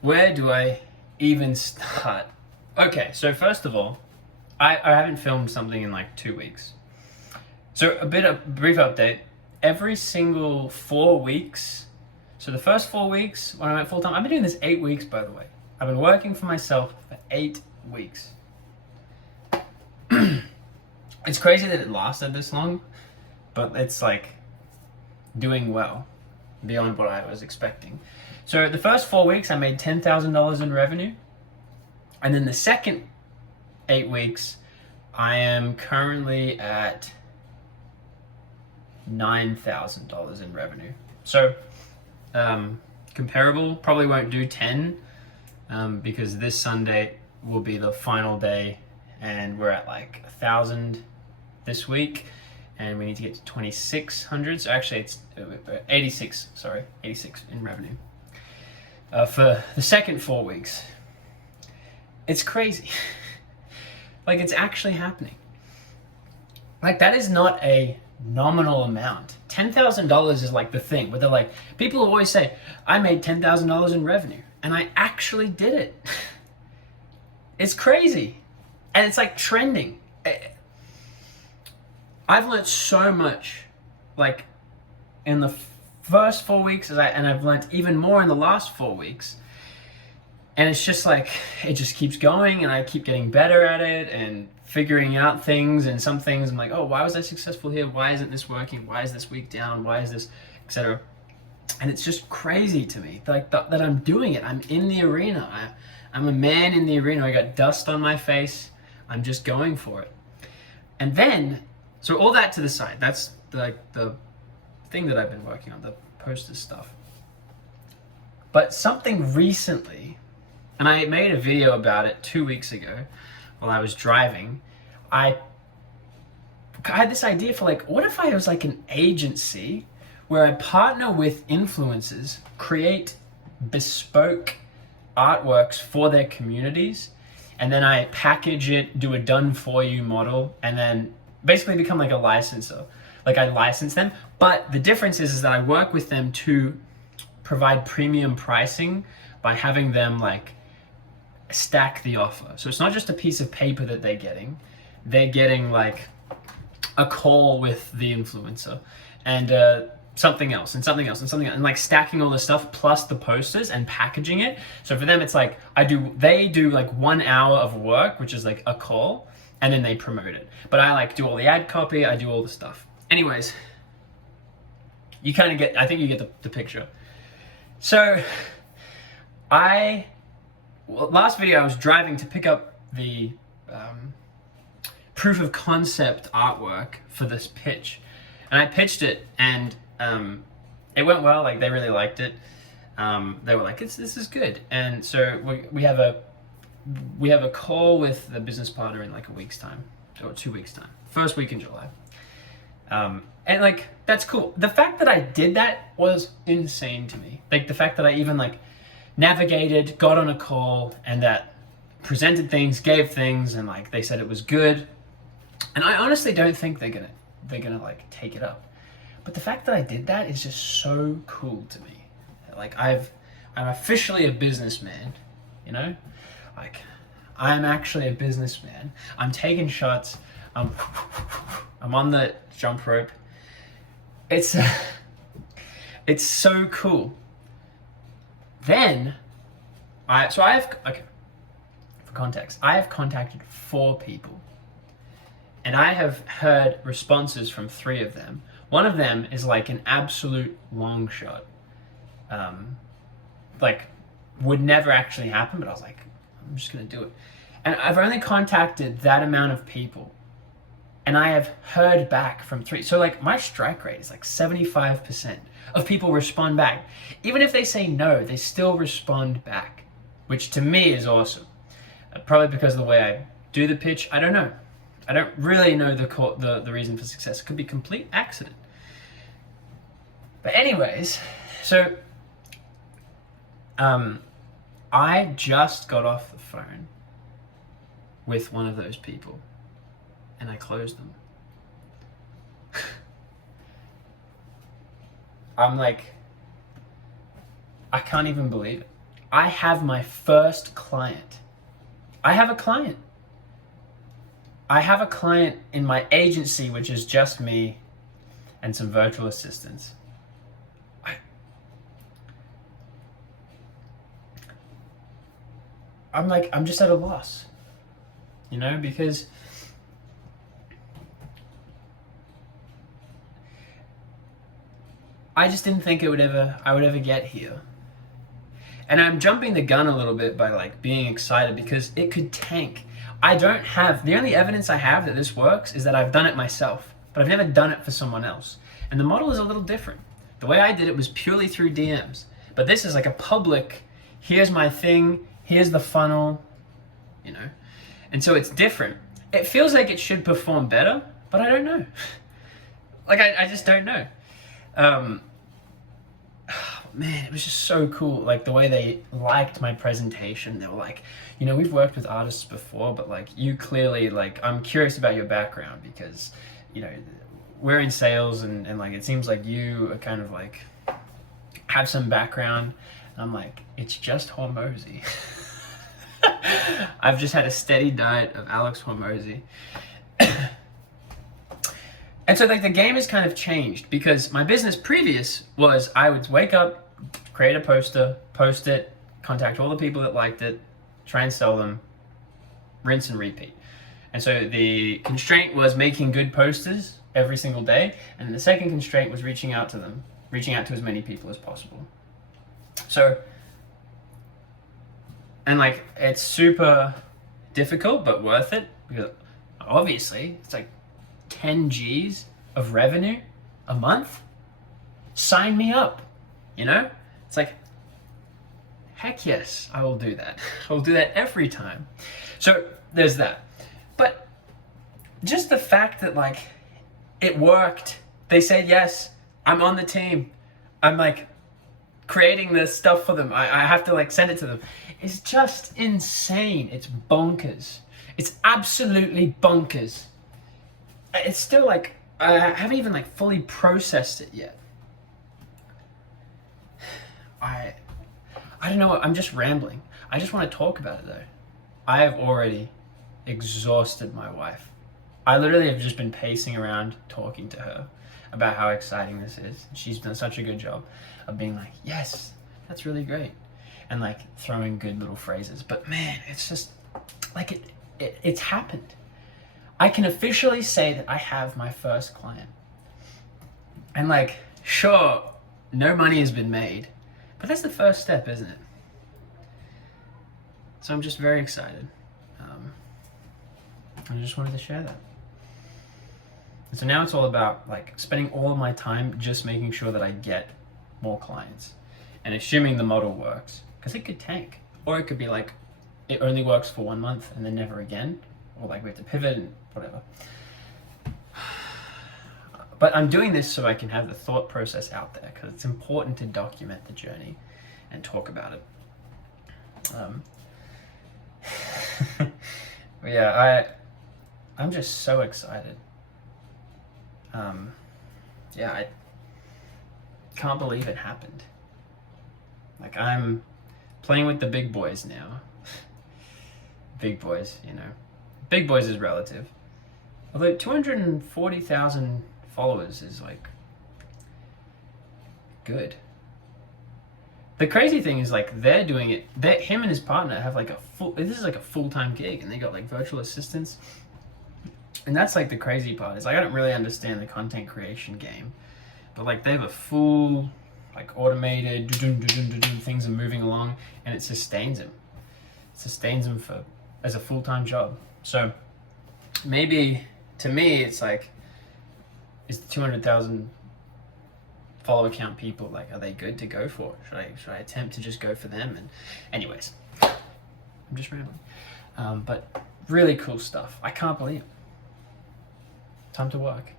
Where do I even start? Okay, so first of all, I haven't filmed something in like 2 weeks. So a bit of brief update. Every single 4 weeks, so the first 4 weeks when I went full time, I've been doing this 8 weeks by the way. I've been working for myself for 8 weeks. It's crazy that it lasted this long, but it's like doing well beyond what I was expecting. So the first 4 weeks I made $10,000 in revenue. And then the second 8 weeks, I am currently at $9,000 in revenue. So comparable, probably won't do 10 because this Sunday will be the final day and we're at like 1,000 this week and we need to get to 2,600. So actually it's 86 in revenue for the second 4 weeks. It's crazy. Like, it's actually happening. Like, that is not a nominal amount. $10,000 is like the thing where they're like, people always say, I made $10,000 in revenue. And I actually did it. It's crazy. And it's like trending. I've learned so much, like, in the first 4 weeks, and I've learned even more in the last 4 weeks. And it's just like, it just keeps going and I keep getting better at it and figuring out things, and some things I'm like, oh, why was I successful here? Why isn't this working? Why is this week down? Why is this, etc. And it's just crazy to me like that I'm doing it. I'm in the arena. I'm a man in the arena. I got dust on my face. I'm just going for it. And then, so all that to the side, that's like the thing that I've been working on, the poster stuff. But something recently, and I made a video about it 2 weeks ago while I was driving. I had this idea for like, what if I was like an agency where I partner with influencers, create bespoke artworks for their communities, and then I package it, do a done for you model, and then basically become like a licensor. Like, I license them, but the difference is that I work with them to provide premium pricing by having them like stack the offer. So it's not just a piece of paper that they're getting like a call with the influencer and something else and something else and something else, and like stacking all the stuff plus the posters and packaging it. So for them it's like they do like 1 hour of work, which is like a call, and then they promote it. But I like do all the ad copy, I do all the stuff. Anyways, you kind of get, I think you get the picture. So last video I was driving to pick up the proof of concept artwork for this pitch, and I pitched it, and it went well. Like, they really liked it. They were like, this is good. And so we have a call with the business partner in like a week's time or 2 weeks time, first week in July. And like, that's cool. The fact that I did that was insane to me. Like, the fact that I even like navigated, got on a call, and that presented things, gave things, and like they said it was good. And I honestly don't think they're gonna like take it up. But the fact that I did that is just so cool to me. Like, I'm officially a businessman, you know? Like, I'm actually a businessman. I'm taking shots. I'm on the jump rope. It's so cool. Then, for context, I have contacted 4 people, and I have heard responses from 3 of them. One of them is like an absolute long shot. Like, would never actually happen, but I was like, I'm just gonna do it. And I've only contacted that amount of people, and I have heard back from 3. So like, my strike rate is like 75% of people respond back. Even if they say no, they still respond back, which to me is awesome. Probably because of the way I do the pitch. I don't know. I don't really know the reason for success. It could be complete accident. But anyways, so I just got off the phone with one of those people, and I closed them. I'm like, I can't even believe it. I have my first client. I have a client. I have a client in my agency, which is just me and some virtual assistants. I'm just at a loss, you know, because I just didn't think I would ever get here. And I'm jumping the gun a little bit by like being excited because it could tank. The only evidence I have that this works is that I've done it myself, but I've never done it for someone else. And the model is a little different. The way I did it was purely through DMs, but this is like a public, here's my thing, here's the funnel, you know? And so it's different. It feels like it should perform better, but I don't know. Like, I just don't know. Man, it was just so cool. Like the way they liked my presentation. They were like, you know, we've worked with artists before, but like you clearly, like, I'm curious about your background because, you know, we're in sales and like it seems like you are kind of like have some background. And I'm like, it's just Hormozi. I've just had a steady diet of Alex Hormozi. And so like the game has kind of changed because my business previous was I would wake up, create a poster, post it, contact all the people that liked it, try and sell them, rinse and repeat. And so the constraint was making good posters every single day. And the second constraint was reaching out to them, reaching out to as many people as possible. So, and like it's super difficult but worth it because obviously it's like 10 G's of revenue a month. Sign me up, you know? It's like, heck yes, I will do that. I will do that every time. So there's that. But just the fact that like it worked, they said yes, I'm on the team, I'm like creating this stuff for them, I have to like send it to them. It's just insane. It's bonkers. It's absolutely bonkers. It's still like, I haven't even like fully processed it yet. I don't know, I'm just rambling. I just want to talk about it though. I have already exhausted my wife. I literally have just been pacing around talking to her about how exciting this is. She's done such a good job of being like, yes, that's really great. And like throwing good little phrases. But man, it's just like it's happened. I can officially say that I have my first client. And like, sure, no money has been made, but that's the first step, isn't it? So I'm just very excited. I just wanted to share that. And so now it's all about like spending all of my time just making sure that I get more clients and assuming the model works, because it could tank, or it could be like it only works for 1 month and then never again, or like we have to pivot and whatever. But I'm doing this so I can have the thought process out there because it's important to document the journey and talk about it. But yeah, I'm just so excited. Yeah, I can't believe it happened. Like I'm playing with the big boys now. Big boys, you know. Big boys is relative. Although 240,000 followers is like good. The crazy thing is like they're doing it. Him and his partner have like this is like a full-time gig, and they got like virtual assistants. And that's like the crazy part. Is like I don't really understand the content creation game, but like they have a full like automated things are moving along, and it sustains them. It sustains them as a full-time job. So maybe to me it's like, is the 200,000 follower count people like, are they good to go for? Should I attempt to just go for them? And anyways, I'm just rambling. But really cool stuff. I can't believe it. Time to work.